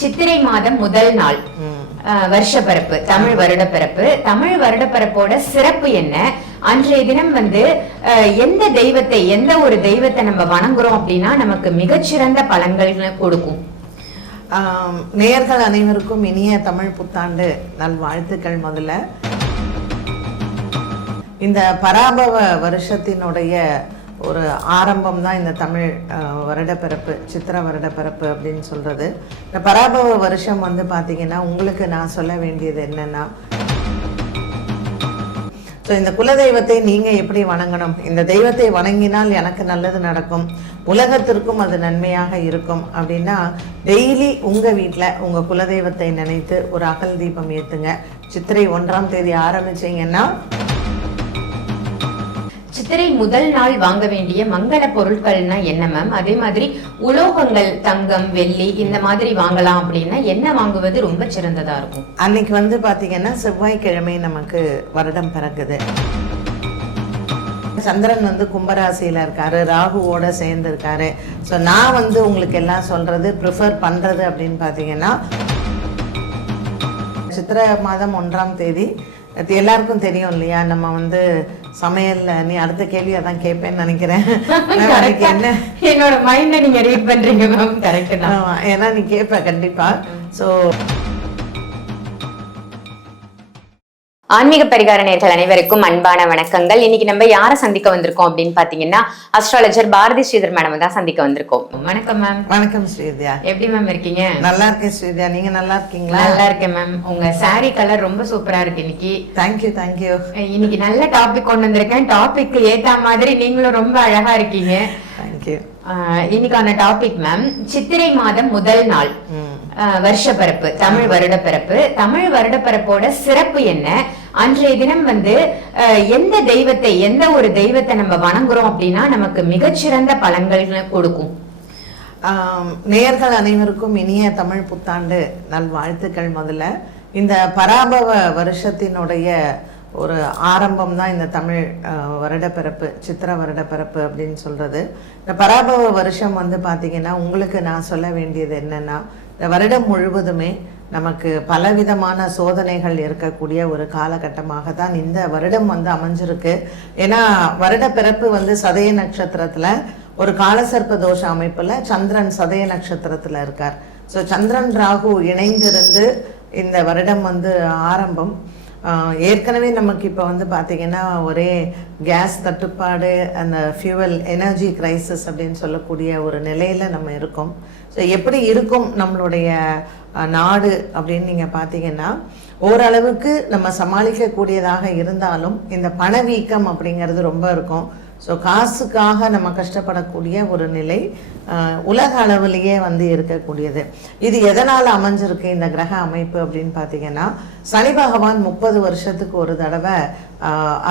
சித்திரை மாதம் முதல் நாள் வருஷப்பிறப்பு, தமிழ் வருடப்பிறப்பு. தமிழ் வருடப்பிறப்போட சிறப்பு என்ன? அன்றைய தினம் எந்த தெய்வத்தை, எந்த ஒரு தெய்வத்தை நம்ம வணங்குறோம் அப்படின்னா நமக்கு மிகச்சிறந்த பலன்கள் கொடுக்கும். நேயர்கள் அனைவருக்கும் இனிய தமிழ் புத்தாண்டு நல்வாழ்த்துக்கள். முதல்ல இந்த பராபவ வருஷத்தினுடைய ஒரு ஆரம்பம் தான் இந்த தமிழ் வருடப்பிறப்பு, சித்திர வருடப்பிறப்பு அப்படின்னு சொல்கிறது. இந்த பராபவ வருஷம் பார்த்திங்கன்னா உங்களுக்கு நான் சொல்ல வேண்டியது என்னென்னா, ஸோ இந்த குலதெய்வத்தை நீங்கள் எப்படி வணங்கணும், இந்த தெய்வத்தை வணங்கினால் எனக்கு நல்லது நடக்கும், உலகத்திற்கும் அது நன்மையாக இருக்கும் அப்படின்னா டெய்லி உங்கள் வீட்டில் உங்கள் குலதெய்வத்தை நினைத்து ஒரு அகல் தீபம் ஏற்றுங்க. சித்திரை 1ஆம் தேதி ஆரம்பிச்சிங்கன்னா சித்திரை முதல் நாள் வாங்க வேண்டிய மங்கள பொருட்கள்னா என்ன மேம்? அதே மாதிரி உலோகங்கள், தங்கம், வெள்ளி இந்த மாதிரி வாங்கலாம் அப்படின்னா என்ன வாங்குவது ரொம்ப சிறந்ததா இருக்கும்? அன்னைக்கு பாத்தீங்கன்னா செவ்வாய்க்கிழமை நமக்கு வருடம் பிறகுது. சந்திரன் கும்பராசியில இருக்காரு, ராகுவோட சேர்ந்து இருக்காரு. ஸோ நான் உங்களுக்கு எல்லாம் சொல்றது ப்ரிஃபர் பண்றது அப்படின்னு பாத்தீங்கன்னா சித்திரை மாதம் 1ஆம் தேதி எல்லாருக்கும் தெரியும் இல்லையா, நம்ம சமையல்ல, நீ அடுத்த கேள்வி அதான் கேட்பேன்னு நினைக்கிறேன். என்ன என்னோட மைண்ட நீங்க ரீட் பண்றீங்க மேம். கரெக்ட் தான், ஏன்னா நீ கேட்ப கண்டிப்பா. ஸோ ஆன்மீக பரிகார நேயர்கள் அனைவருக்கும் அன்பான வணக்கங்கள். இன்னைக்கு நம்ம யாரை சந்திக்க வந்திருக்கோம் அப்படின்னு பாத்தீங்கன்னா அஸ்ட்ராலஜர் பாரதி ஸ்ரீதர் மேடம் தான் சந்திக்க வந்திருக்கோம். வணக்கம் மேம். வணக்கம் ஸ்ரீவித்யா. எப்படி மேம் இருக்கீங்க? நல்லா இருக்கேன் ஸ்ரீவித்யா, நீங்க நல்லா இருக்கீங்களா? நல்லா இருக்கேன் மேம். உங்க சாரி கலர் ரொம்ப சூப்பரா இருக்கு இன்னைக்கு. Thank you thank you. இன்னைக்கு நல்ல டாபிக் கொண்டு வந்திருக்கேன். டாபிக் ஏத்த மாதிரி நீங்களும் ரொம்ப அழகா இருக்கீங்க. தேங்க்யூ. இன்னைக்கான டாபிக் மேம், சித்திரை மாதம் முதல் நாள் வருஷப்பிறப்பு, தமிழ் வருடப்பிறப்பு. தமிழ் வருடப்பிறப்போட சிறப்பு என்ன? அன்றைய தினம் எந்த தெய்வத்தை, எந்த ஒரு தெய்வத்தை நம்ம வணங்குறோம் அப்படின்னா நமக்கு மிகச்சிறந்த பலன்கள் கொடுக்கும். நேயர்கள் அனைவருக்கும் இனிய தமிழ் புத்தாண்டு நல்வாழ்த்துக்கள். முதல்ல இந்த பராபவ வருஷத்தினுடைய ஒரு ஆரம்பம் தான் இந்த தமிழ் வருடப்பிறப்பு, சித்திர வருடப்பிறப்பு அப்படின்னு சொல்கிறது. இந்த பராபவ வருஷம் பார்த்திங்கன்னா உங்களுக்கு நான் சொல்ல வேண்டியது என்னென்னா, இந்த வருடம் முழுவதுமே நமக்கு பலவிதமான சோதனைகள் இருக்கக்கூடிய ஒரு காலகட்டமாக தான் இந்த வருடம் அமைஞ்சிருக்கு. ஏன்னா வருடப்பிறப்பு சதய நட்சத்திரத்தில் ஒரு காலசர்ப்ப தோஷ அமைப்பில் சந்திரன் சதய நட்சத்திரத்தில் இருக்கார். ஸோ சந்திரன் ராகு இணைந்திருந்து இந்த வருடம் ஆரம்பம். ஏற்கனவே நமக்கு இப்போ பார்த்திங்கன்னா ஒரே கேஸ் தட்டுப்பாடு, அந்த ஃபியூவல் எனர்ஜி கிரைசிஸ் அப்படின்னு சொல்லக்கூடிய ஒரு நிலையில் நம்ம இருக்கோம். ஸோ எப்படி இருக்கும் நம்மளுடைய நாடு அப்படின்னு நீங்கள் பார்த்தீங்கன்னா ஓரளவுக்கு நம்ம சமாளிக்கக்கூடியதாக இருந்தாலும் இந்த பணவீக்கம் அப்படிங்கிறது ரொம்ப இருக்கும். ஸோ காசுக்காக நம்ம கஷ்டப்படக்கூடிய ஒரு நிலை உலக அளவிலேயே இருக்கக்கூடியது. இது எதனால் அமைஞ்சிருக்கு இந்த கிரக அமைப்பு அப்படின்னு பார்த்தீங்கன்னா, சனி பகவான் 30 வருஷத்துக்கு ஒரு தடவை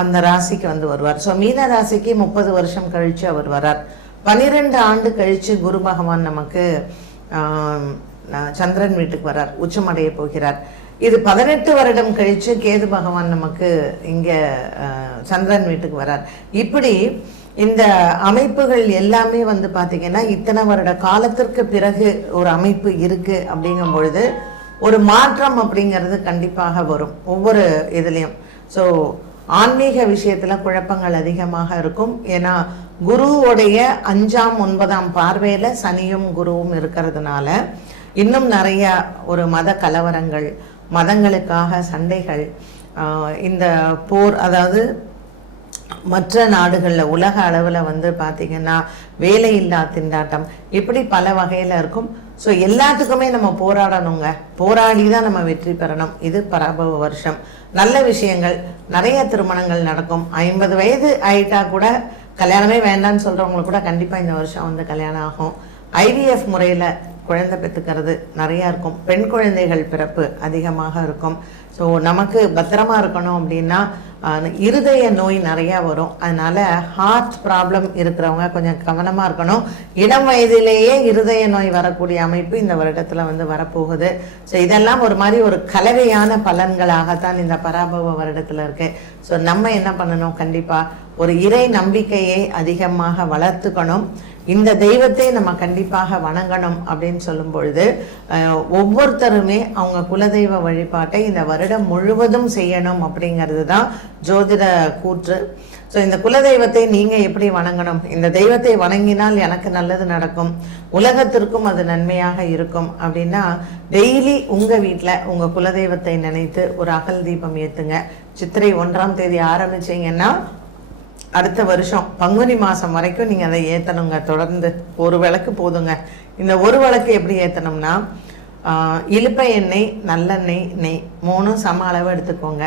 அந்த ராசிக்கு வருவார். ஸோ மீன ராசிக்கு 30 வருஷம் கழித்து அவர் வரார். 12 ஆண்டு கழித்து குரு பகவான் நமக்கு சந்திரன் வீட்டுக்கு வரார், உச்சமடைய போகிறார். இது 18 வருடம் கழித்து கேது பகவான் நமக்கு இங்கே சந்திரன் வீட்டுக்கு வரார். இப்படி இந்த அமைப்புகள் எல்லாமே பார்த்திங்கன்னா இத்தனை வருட காலத்திற்கு பிறகு ஒரு அமைப்பு இருக்குது அப்படிங்கும் பொழுது ஒரு மாற்றம் அப்படிங்கிறது கண்டிப்பாக வரும் ஒவ்வொரு இதுலேயும். ஸோ ஆன்மீக விஷயத்தில் குழப்பங்கள் அதிகமாக இருக்கும். ஏன்னா குருவுடைய 5ஆம் 9ஆம் பார்வையில் சனியும் குருவும் இருக்கிறதுனால இன்னும் நிறைய ஒரு மத கலவரங்கள், மதங்களுக்காக சண்டைகள், இந்த போர், அதாவது மற்ற நாடுகளில் உலக அளவில் பார்த்திங்கன்னா வேலையில்லா திண்டாட்டம், இப்படி பல வகையில் இருக்கும். ஸோ எல்லாத்துக்குமே நம்ம போராடணுங்க, போராடி தான் நம்ம வெற்றி பெறணும். இது பராபவ வருஷம். நல்ல விஷயங்கள், நிறைய திருமணங்கள் நடக்கும். 50 வயது ஆயிட்டா கூட கல்யாணமே வேண்டான்னு சொல்கிறவங்களுக்கு கூட கண்டிப்பாக இந்த வருஷம் கல்யாணம் ஆகும். IVF முறையில் குழந்தை பெற்றுக்கிறது நிறையா இருக்கும். பெண் குழந்தைகள் பிறப்பு அதிகமாக இருக்கும். ஸோ நமக்கு பத்திரமா இருக்கணும் அப்படின்னா இருதய நோய் நிறையா வரும். அதனால் ஹார்ட் ப்ராப்ளம் இருக்கிறவங்க கொஞ்சம் கவனமாக இருக்கணும். இளம் வயதிலேயே இருதய நோய் வரக்கூடிய அமைப்பு இந்த வருடத்தில் வரப்போகுது. ஸோ இதெல்லாம் ஒரு மாதிரி ஒரு கலவையான பலன்களாகத்தான் இந்த பராபவ வருடத்தில் இருக்குது. ஸோ நம்ம என்ன பண்ணணும், கண்டிப்பாக ஒரு இறை நம்பிக்கையை அதிகமாக வளர்த்துக்கணும். இந்த தெய்வத்தை நம்ம கண்டிப்பாக வணங்கணும் அப்படின்னு சொல்லும் பொழுது ஒவ்வொருத்தருமே அவங்க குலதெய்வ வழிபாட்டை இந்த வருடம் முழுவதும் செய்யணும் அப்படிங்கிறது தான் ஜோதிட கூற்று. ஸோ இந்த குலதெய்வத்தை நீங்கள் எப்படி வணங்கணும், இந்த தெய்வத்தை வணங்கினால் எனக்கு நல்லது நடக்கும், உலகத்திற்கும் அது நன்மையாக இருக்கும் அப்படின்னா டெய்லி உங்கள் வீட்டில் உங்கள் குலதெய்வத்தை நினைத்து ஒரு அகல் தீபம் ஏற்றுங்க. சித்திரை 1ஆம் தேதி ஆரம்பிச்சிங்கன்னா அடுத்த வருஷம் பங்குனி மாதம் வரைக்கும் நீங்கள் அதை ஏற்றணுங்க. தொடர்ந்து ஒரு விளக்கு போதுங்க. இந்த ஒரு விளக்கு எப்படி ஏற்றணும்னா இலுப்பை எண்ணெய், நல்லெண்ணெய், நெய் 3 சம அளவு எடுத்துக்கோங்க.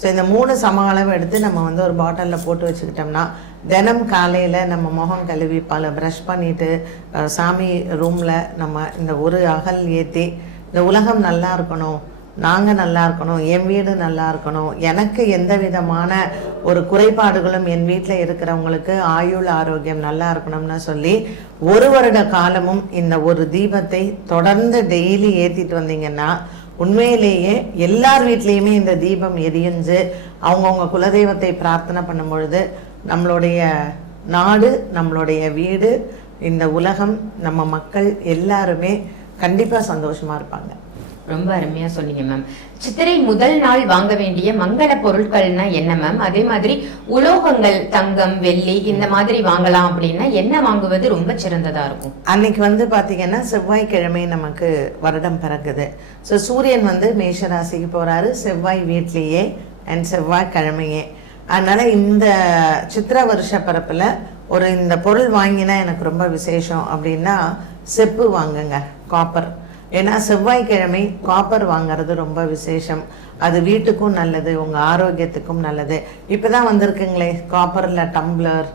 ஸோ இந்த 3 சம அளவு எடுத்து நம்ம வந்து ஒரு பாட்டிலில் போட்டு வச்சுக்கிட்டோம்னா தினம் காலையில் நம்ம முகம் கழுவி ப்ரஷ் பண்ணிவிட்டு சாமி ரூமில் நம்ம இந்த ஒரு அகல் ஏற்றி இந்த உலகம் நல்லா இருக்கணும், நாங்கள் நல்லா இருக்கணும், என் வீடு நல்லா இருக்கணும், எனக்கு எந்த விதமான ஒரு குறைபாடுகளும் என் வீட்டில் இருக்கிறவங்களுக்கு ஆயுள் ஆரோக்கியம் நல்லா இருக்கணும்னு சொல்லி ஒரு வருட காலமும் இந்த ஒரு தீபத்தை தொடர்ந்து டெய்லி ஏற்றிட்டு வந்தீங்கன்னா உண்மையிலேயே எல்லார் வீட்லேயுமே இந்த தீபம் எரிஞ்சு அவங்கவுங்க குலதெய்வத்தை பிரார்த்தனை பண்ணும் பொழுது நம்மளுடைய நாடு, நம்மளுடைய வீடு, இந்த உலகம், நம்ம மக்கள் எல்லாருமே கண்டிப்பாக சந்தோஷமாக இருப்பாங்க. ரொம்ப அருமையா சொன்னீங்க மேம். சித்திரை முதல் நாள் வாங்க வேண்டிய மங்கள பொருட்கள்னா என்ன மேம்? அதே மாதிரி உலோகங்கள், தங்கம், வெள்ளி இந்த மாதிரி வாங்கலாம் அப்படின்னா என்ன வாங்குவது ரொம்ப சிறந்ததா இருக்கும்? அன்னைக்கு வந்து பாத்தீங்கன்னா செவ்வாய்க்கிழமை நமக்கு வருடம் பிறகுது. ஸோ சூரியன் வந்து மேஷராசிக்கு போறாரு, செவ்வாய் வீட்லேயே அண்ட் செவ்வாய்க்கிழமையே. அதனால இந்த சித்திர வருஷ பரப்புல ஒரு இந்த பொருள் வாங்கினா எனக்கு ரொம்ப விசேஷம் அப்படின்னா செப்பு வாங்குங்க, காப்பர். ஏன்னா செவ்வாய்க்கிழமை காப்பர் வாங்கிறது ரொம்ப விசேஷம். அது வீட்டுக்கும் நல்லது, உங்கள் ஆரோக்கியத்துக்கும் நல்லது. இப்போ தான் வந்திருக்குங்களே காப்பரில் டம்ளர்,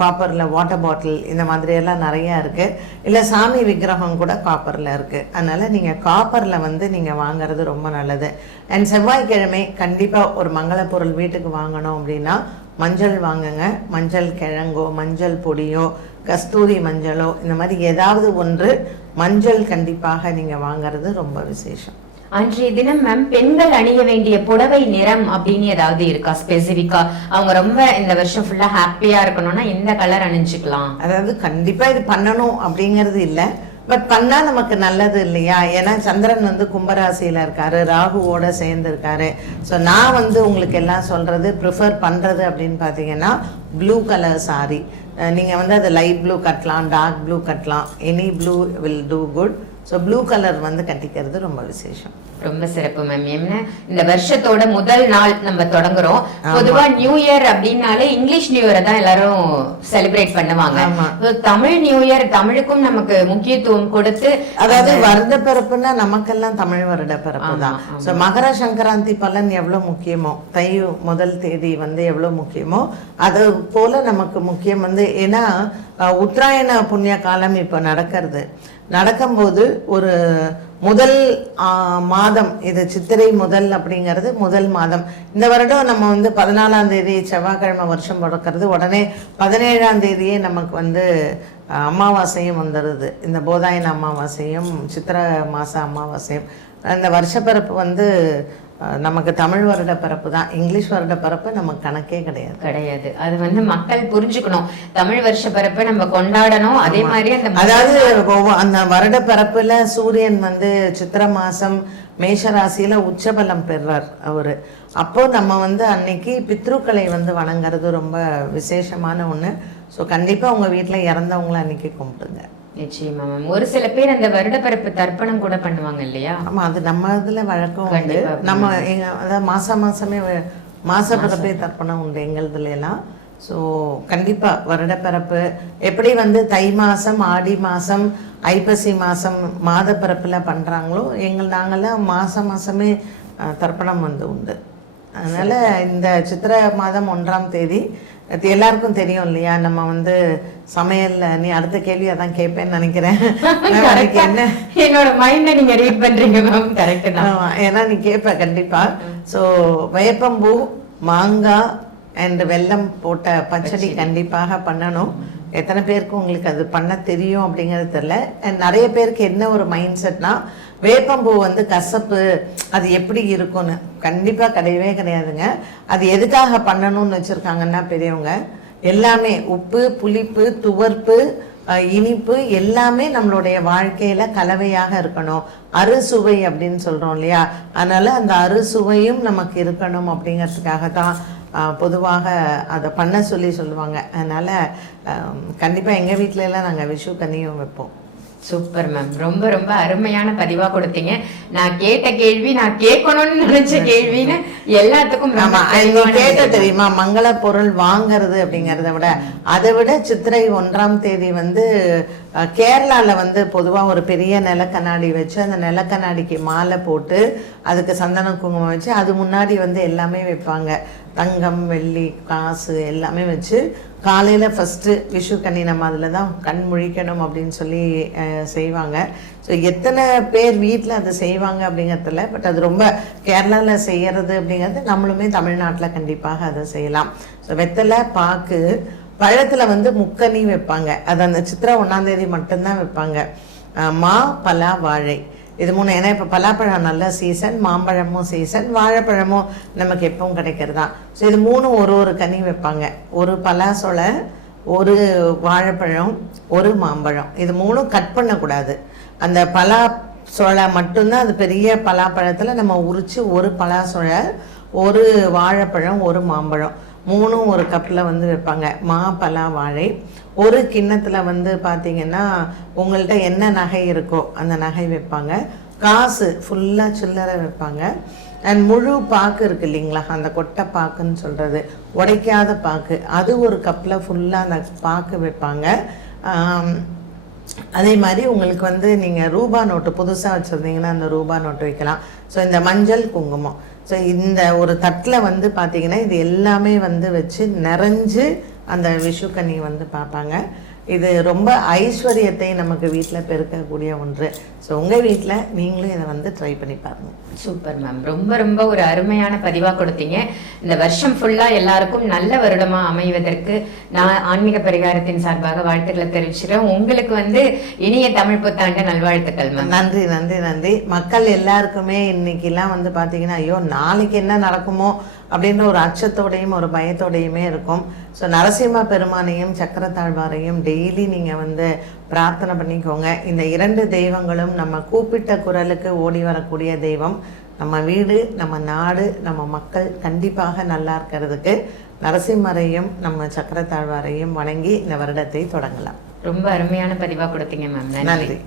காப்பரில் வாட்டர் பாட்டில், இந்த மாதிரியெல்லாம் நிறையா இருக்குது. இல்லை சாமி விக்கிரகம் கூட காப்பரில் இருக்குது. அதனால் நீங்கள் காப்பரில் வந்து நீங்கள் வாங்கிறது ரொம்ப நல்லது. அண்ட் செவ்வாய்க்கிழமை கண்டிப்பாக ஒரு மங்கள பொருள் வீட்டுக்கு வாங்கணும் அப்படின்னா மஞ்சள் வாங்குங்க. மஞ்சள் கிழங்கோ, மஞ்சள் பொடியோ, கஸ்தூரி மஞ்சளோ, இந்த மாதிரி ஏதாவது ஒன்று மஞ்சள் கண்டிப்பாக நீங்கள் வாங்கிறது ரொம்ப விசேஷம். அன்றைய தினம் மேம் பெண்கள் அணிய வேண்டிய புடவை நிறம் அப்படின்னு ஏதாவது இருக்கா ஸ்பெசிபிக்கா? அவங்க ரொம்ப இந்த வருஷம் ஃபுல்லா ஹாப்பியா இருக்கணும்னா எந்த கலர் அணிஞ்சுக்கலாம்? அதாவது கண்டிப்பா இது பண்ணணும் அப்படிங்கிறது இல்லை, பட் பண்ணா நமக்கு நல்லது இல்லையா? ஏன்னா சந்திரன் வந்து கும்பராசியில இருக்காரு, ராகுவோட சேர்ந்து இருக்காரு. ஸோ நான் வந்து உங்களுக்கு எல்லாம் சொல்றது ப்ரிஃபர் பண்றது அப்படின்னு பார்த்தீங்கன்னா ப்ளூ கலர் சாரி. நீங்கள் வந்து அது லைட் ப்ளூ கட்டலாம், டார்க் ப்ளூ கட்டலாம், any blue will do good. So blue colour வந்து கட்டிக்கிறது ரொம்ப விசேஷம். ரொம்ப சிறப்பு மேம். என்ன இந்த வருஷத்தோட முதல் நாள் நம்ம தொடங்குறோம். பொதுவா நியூ இயர் அப்படின்னாலே இங்கிலீஷ் நியூ இயரை தான் எல்லாரும் செலிப்ரேட் பண்ணுவாங்க. தமிழ் நியூ இயர், தமிழுக்கும் நமக்கு முக்கியத்துவம் கொடுத்து, அதாவது வருட பிறப்புன்னா நமக்கெல்லாம் தமிழ் வருட பிறப்பு தான். ஸோ மகர சங்கராந்தி பலன் எவ்வளோ முக்கியமோ, தை முதல் தேதி வந்து எவ்வளோ முக்கியமோ அது போல நமக்கு முக்கியம் வந்து. ஏன்னா உத்தராயண புண்ணிய காலம் இப்போ நடக்கும்போது ஒரு முதல் மாதம், இது சித்திரை முதல் அப்படிங்கிறது முதல் மாதம். இந்த வருடம் நம்ம வந்து 14ஆம் தேதி செவ்வாய்க்கிழமை வருஷம் பிறக்கிறது, உடனே 17ஆம் தேதியே நமக்கு வந்து அமாவாசையும் வந்துடுது. இந்த போதாயன அமாவாசையும் சித்திரை மாத அமாவாசையும். அந்த வருஷப்பிறப்பு வந்து நமக்கு தமிழ் வருட பிறப்பு தான். இங்கிலீஷ் வருட பிறப்பு நமக்கு கணக்கே கிடையாது. அது வந்து மக்கள் புரிஞ்சுக்கணும். தமிழ் வருஷ பிறப்பை நம்ம கொண்டாடணும். அதே மாதிரி அதாவது அந்த வருட பிறப்புல சூரியன் வந்து சித்திர மாசம் மேஷராசியில உச்சபலம் பெறார் அவரு. அப்போ நம்ம வந்து அன்னைக்கு பித்ருக்களை வந்து வணங்குறது ரொம்ப விசேஷமான ஒண்ணு. ஸோ கண்டிப்பா உங்க வீட்டுல இறந்தவங்களை அன்னைக்கு கும்பிடுங்க. நிச்சயமா மேம். ஒரு சில பேர் அந்த வருடப்பிறப்பு தர்ப்பணம் கூட பண்ணுவாங்க இல்லையா? ஆமா, அது நம்ம இதுல வழக்கம் உண்டு. நம்ம அதாவது மாசமே மாசப்பிறப்பே தர்ப்பணம் உண்டு எங்களதுல எல்லாம். ஸோ கண்டிப்பா வருடப்பிறப்பு எப்படி வந்து தை மாசம், ஆடி மாசம், ஐப்பசி மாசம் மாத பிறப்புல பண்றாங்களோ நாங்கெல்லாம் மாசமே தர்ப்பணம் வந்து உண்டு. அதனால இந்த சித்திரை மாதம் 1ஆம் தேதி எல்லாருக்கும் தெரியும் இல்லையா? நம்ம வந்து சமையல்ல, நீ அடுத்த கேள்வி அதான் கேட்பேன்னு நினைக்கிறேன். என்ன என்னோட மைண்ட நீங்க ரீட் பண்றீங்க மேம். கரெக்ட் தான். ஏன்னா நீ கேட்ப கண்டிப்பா. ஸோ வேப்பம்பூ, மாங்காய் அண்ட் வெல்லம் போட்ட பச்சடி கண்டிப்பாக பண்ணணும். எத்தனை பேருக்கு உங்களுக்கு அது பண்ண தெரியும் அப்படிங்கிறது தெரியல. அண்ட் நிறைய பேருக்கு என்ன ஒரு மைண்ட் செட்னா வேப்பம்பூ வந்து கசப்பு, அது எப்படி இருக்கும்னு. கண்டிப்பாக கிடையவே கிடையாதுங்க. அது எதுக்காக பண்ணணும்னு வச்சுருக்காங்கன்னா பெரியவங்க, எல்லாமே உப்பு, புளிப்பு, துவர்ப்பு, இனிப்பு எல்லாமே நம்மளுடைய வாழ்க்கையில கலவையாக இருக்கணும். அறுசுவை அப்படின்னு சொல்றோம் இல்லையா, அதனால அந்த அறுசுவையும் நமக்கு இருக்கணும் அப்படிங்கிறதுக்காக தான் பொதுவாக அதை பண்ண சொல்லுவாங்க. அதனால கண்டிப்பா எங்க வீட்டுல எல்லாம் நாங்க விஷு கனியும் வைப்போம். சூப்பர் மேம், ரொம்ப ரொம்ப அருமையான பதிவா கொடுத்தீங்க. நான் கேட்ட கேள்வி, நான் கேட்கணும்னு நினைச்ச கேள்வின்னு எல்லாத்துக்கும் கேட்ட தெரியுமா, மங்கள பொருள் வாங்கறது அப்படிங்கறத விட அதை விட சித்திரை 1ஆம் தேதி வந்து கேரளால வந்து பொதுவா ஒரு பெரிய நிலக்கண்ணாடி வச்சு அந்த நிலக்கண்ணாடிக்கு மாலை போட்டு அதுக்கு சந்தனம் குங்குமம் வச்சு அது முன்னாடி வந்து எல்லாமே வைப்பாங்க. தங்கம், வெள்ளி, காசு எல்லாமே வச்சு காலையில ஃபர்ஸ்ட் விஷு கன்னி நம்ம அதில் தான் கண் முழிக்கணும் அப்படின்னு சொல்லி செய்வாங்க. ஸோ எத்தனை பேர் வீட்டில் அதை செய்வாங்க அப்படிங்கிறதுல, பட் அது ரொம்ப கேரளாவில் செய்யறது அப்படிங்கிறது நம்மளுமே தமிழ்நாட்டில் கண்டிப்பாக அதை செய்யலாம். ஸோ வெத்தலை பாக்கு, பழத்தில் வந்து முக்கனி வைப்பாங்க. அது அந்த சித்திரை 1ஆம் தேதி மட்டும்தான் வைப்பாங்க. மா, பலா, வாழை, இது 3. ஏன்னா இப்போ பலாப்பழம் நல்ல சீசன், மாம்பழமும் சீசன், வாழைப்பழமும் நமக்கு எப்பவும் கிடைக்கிறதா. ஸோ இது 3 ஒரு கனி வைப்பாங்க. ஒரு பலாசொலை, ஒரு வாழைப்பழம், ஒரு மாம்பழம். இது 3 கட் பண்ணக்கூடாது. அந்த பலாசொலை மட்டும்தான், அது பெரிய பலாப்பழத்தில் நம்ம உரித்து ஒரு பலாசொலை, ஒரு வாழைப்பழம், ஒரு மாம்பழம் 3 ஒரு கப்பில் வந்து வைப்பாங்க. மா, பலா, வாழை. ஒரு கிண்ணத்தில் வந்து பார்த்தீங்கன்னா உங்கள்கிட்ட என்ன நகை இருக்கோ அந்த நகை வைப்பாங்க. காசு ஃபுல்லாக சில்லறை வைப்பாங்க. அண்ட் முழு பாக்கு இருக்கு இல்லைங்களா, அந்த கொட்டை பாக்குன்னு சொல்கிறது, உடைக்காத பாக்கு, அது ஒரு கப்பில் ஃபுல்லாக அந்த பாக்கு வைப்பாங்க. அதே மாதிரி உங்களுக்கு வந்து நீங்கள் ரூபா நோட்டு புதுசாக வச்சுருந்தீங்கன்னா அந்த ரூபா நோட்டு வைக்கலாம். ஸோ இந்த மஞ்சள், குங்குமம், ஸோ இந்த ஒரு தட்டில் வந்து பார்த்தீங்கன்னா இது எல்லாமே வந்து வச்சு நிறைஞ்சு அந்த விஷுக்கனி வந்து பார்ப்பாங்க. இது ரொம்ப ஐஸ்வர்யத்தை நமக்கு வீட்டில் பெருக்கக்கூடிய ஒன்று. ஸோ உங்கள் வீட்டில் நீங்களும் இதை வந்து ட்ரை பண்ணி பாருங்க. சூப்பர் மேம், ரொம்ப ரொம்ப ஒரு அருமையான பதிவாக கொடுத்தீங்க. இந்த வருஷம் ஃபுல்லாக எல்லாருக்கும் நல்ல வருடமாக அமைவதற்கு நான் ஆன்மீக பரிகாரத்தின் சார்பாக வாழ்த்துக்களை தெரிவிச்சுக்கிறேன். உங்களுக்கு வந்து இனிய தமிழ் புத்தாண்டு நல்வாழ்த்துக்கள் மேம். நன்றி நன்றி நன்றி. மக்கள் எல்லாருக்குமே இன்னைக்கெல்லாம் வந்து பார்த்தீங்கன்னா ஐயோ நாளைக்கு என்ன நடக்குமோ அப்படின்ற ஒரு அச்சத்தோடையும் ஒரு பயத்தோடையுமே இருக்கும். ஸோ நரசிம்ம பெருமானையும் சக்கரத்தாழ்வாரையும் டெய்லி நீங்கள் வந்து பிரார்த்தனை பண்ணிக்கோங்க. இந்த 2 தெய்வங்களும் நம்ம கூப்பிட்ட குரலுக்கு ஓடி வரக்கூடிய தெய்வம். நம்ம வீடு, நம்ம நாடு, நம்ம மக்கள் கண்டிப்பாக நல்லா இருக்கிறதுக்கு நரசிம்மரையும் நம்ம சக்கரத்தாழ்வாரையும் வணங்கி இந்த வருடத்தை தொடங்கலாம். ரொம்ப அருமையான பதிவா கொடுத்தீங்க மேம், நன்றி.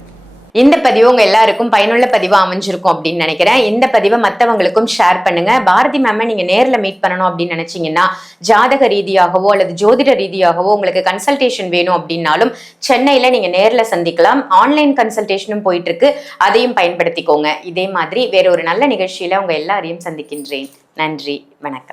இந்த பதிவு உங்க எல்லாருக்கும் பயனுள்ள பதிவா அமைஞ்சிருக்கும் அப்படின்னு நினைக்கிறேன். இந்த பதிவை மற்றவங்களுக்கும் ஷேர் பண்ணுங்க. பாரதி மேமை நீங்க நேர்ல மீட் பண்ணணும் அப்படின்னு நினைச்சீங்கன்னா, ஜாதக ரீதியாகவோ அல்லது ஜோதிட ரீதியாகவோ உங்களுக்கு கன்சல்டேஷன் வேணும் அப்படின்னாலும் சென்னையில நீங்க நேர்ல சந்திக்கலாம். ஆன்லைன் கன்சல்டேஷனும் போயிட்டு இருக்கு, அதையும் பயன்படுத்திக்கோங்க. இதே மாதிரி வேற ஒரு நல்ல நிகழ்ச்சியில உங்க எல்லாரையும் சந்திக்கின்றேன். நன்றி, வணக்கம்.